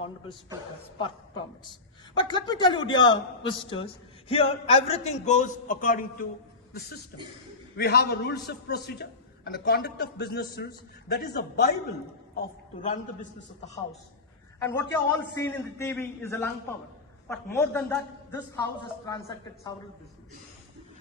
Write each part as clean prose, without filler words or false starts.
Honorable Speaker's permits. But let me tell you, dear visitors, here everything goes according to the system. We have a rules of procedure and the conduct of business rules. That is the Bible to run the business of the house. And what you have all seen in the TV is a lung power. But more than that, this house has transacted several businesses.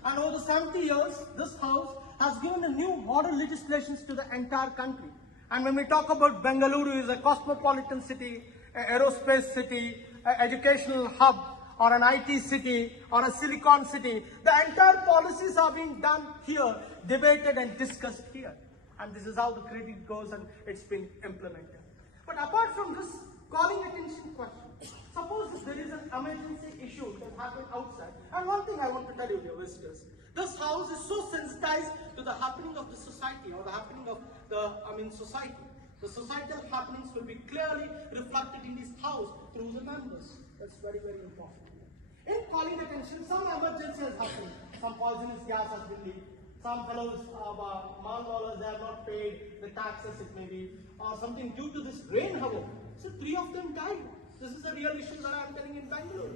And over the 70 years, this house has given a new modern legislations to the entire country. And when we talk about Bengaluru is a cosmopolitan city, an aerospace city, an educational hub, or an IT city, or a silicon city, the entire policies are being done here, debated and discussed here. And this is how the credit goes and it's been implemented. But apart from this calling attention question, suppose if there is an emergency issue that happened outside. And one thing I want to tell you, dear visitors, this house is so sensitized to the happening of the society or the happening of society. The societal happenings will be clearly reflected in this house through the members. That's very, very important. In calling attention, some emergency has happened. Some poisonous gas has been leaked. Some fellows, malwallahs, they have not paid the taxes, it may be, or something due to this rain, however. So 3 of them died. This is a real issue that I am telling in Bangalore.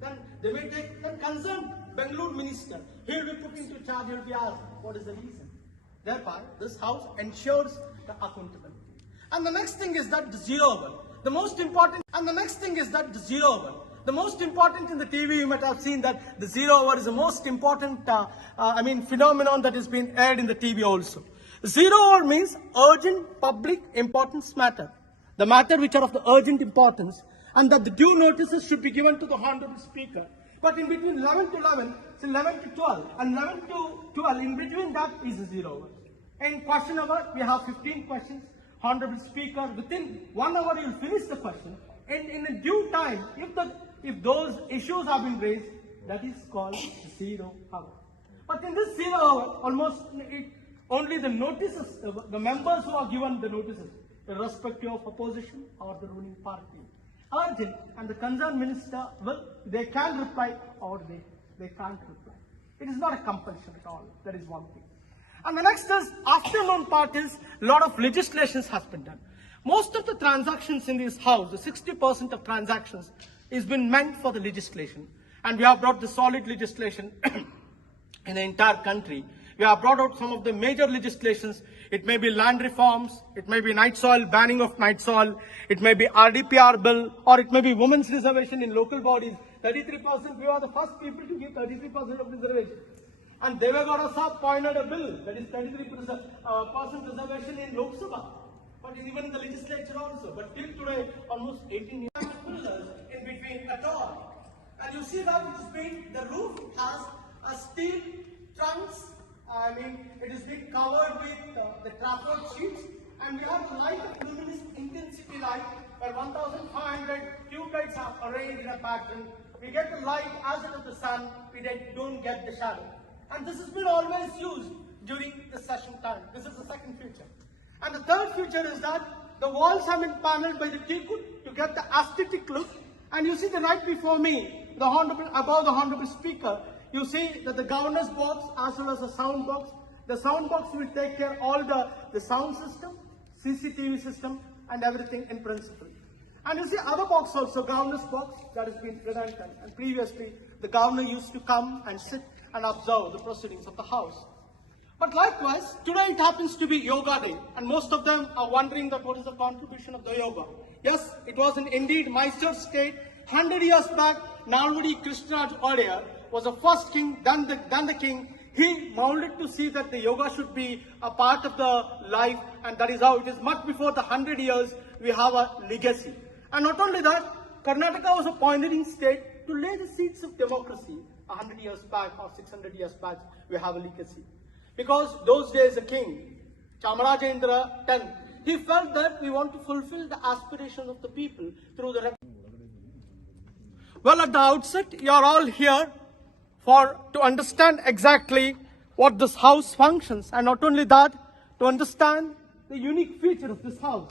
Then they may take the concerned Bangalore minister. He will be put into charge. He will be asked, what is the reason? Thereby, this house ensures the accountability. And the next thing is that the zero hour. The most important. And the next thing is that the zero hour. The most important in the TV, you might have seen that the zero hour is the most important, phenomenon that is being aired in the TV also. Zero hour means urgent public importance matter. The matter which are of the urgent importance, and that the due notices should be given to the Honorable Speaker. But in between 11 to 11, it's 11 to 12, and 11 to 12, in between that is a zero hour. In question hour, we have 15 questions. Honorable Speaker, within 1 hour, you will finish the question. And in a due time, if those issues have been raised, that is called zero hour. But in this 0 hour, only the notices, the members who are given the notices, irrespective of opposition or the ruling party, urgent, and the concerned minister they can reply or they can't reply. It is not a compulsion at all. That is one thing. And the next is afternoon part is a lot of legislations has been done. Most of the transactions in this house, the 60% of transactions, is been meant for the legislation. And we have brought the solid legislation in the entire country. We have brought out some of the major legislations. It may be land reforms, it may be night soil, banning of night soil, it may be RDPR bill, or it may be women's reservation in local bodies. 33%, we are the first people to give 33% of reservation. And Devegowda Saab pointed a bill, that is 33% reservation in Lok Sabha. But even in the legislature also. But till today, almost 18 years in between at all. And you see that the roof has a steel trunks. It is being covered with the trapdoor sheets. And we have the light of luminous intensity light, where 1,500 tube lights are arranged in a pattern. We get the light as it is the sun, we don't get the shadow. And this has been always used during the session time. This is the second feature. And the third feature is that the walls have been paneled by the teakwood to get the aesthetic look. And you see the right before me, above the Honorable Speaker, you see that the governor's box as well as the sound box. The sound box will take care of all the sound system, CCTV system, and everything in principle. And you see other box also, governor's box, that has been presented. And previously, the governor used to come and sit and observe the proceedings of the house. But likewise, today it happens to be Yoga Day, and most of them are wondering that what is the contribution of the yoga. Yes, it was indeed Mysore state. 100 years back, Nalvadi Krishnaraj Odayar was the first king, then the king. He molded to see that the yoga should be a part of the life, and that is how it is. Much before the 100 years, we have a legacy. And not only that, Karnataka was a pioneering state to lay the seeds of democracy. 100 years back or 600 years back, we have a legacy. Because those days, the king, Chamarajendra X, he felt that we want to fulfill the aspirations of the people through the... Well, at the outset, you are all here to understand exactly what this house functions, and not only that, to understand the unique feature of this house.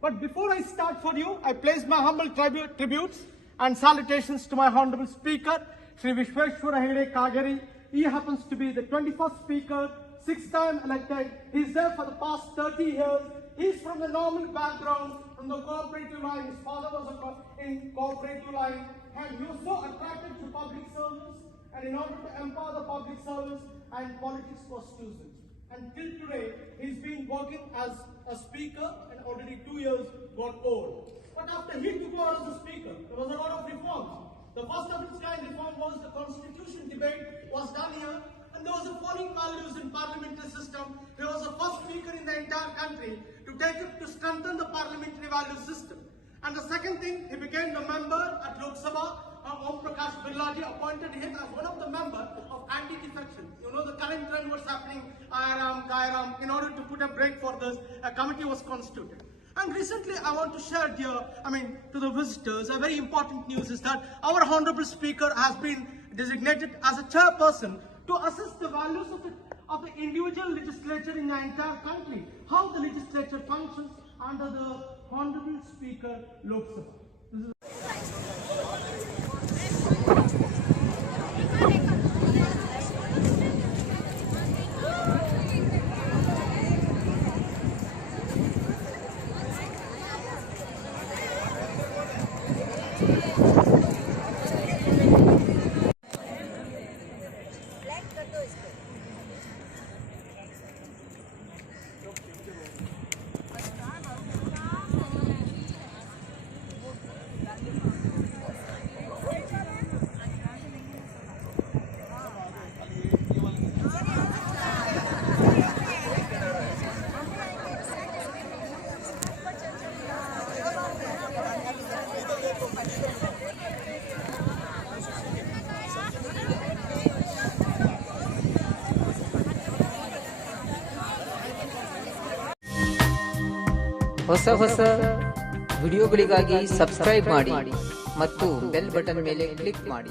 But before I start for you, I place my humble tributes and salutations to my Honorable Speaker, Sri Vishweshwara Hegde Kageri. He happens to be the 21st Speaker, 6th time elected. He's there for the past 30 years. He's from the normal background, from the cooperative line. His father was in cooperative line, and he was so attracted to public service, and in order to empower the public service, and politics was chosen. Until today, he's been working as a speaker, and already 2 years got old. But after he took over as a speaker, there was a lot of reforms. The first of its kind reform was the constitution debate was done here, and there was a falling values in parliamentary system. He was the first speaker in the entire country to take it to strengthen the parliamentary value system. And the second thing, he became the member at Lok Sabha. Om Prakash Birlaji appointed him as one of the members of anti-defection. You know the current trend was happening, Kairam. In order to put a break for this, a committee was constituted. And recently, I want to share here, to the visitors, a very important news is that our Honorable Speaker has been designated as a chairperson to assess the values of the individual legislature in the entire country, how the legislature functions under the Honorable Speaker Lok Sabha. ಹೊಸ ಹೊಸ ವಿಡಿಯೋಗಳಿಗಾಗಿ subscribe ಮಾಡಿ ಮತ್ತು bell button ಮೇಲೆ click ಮಾಡಿ.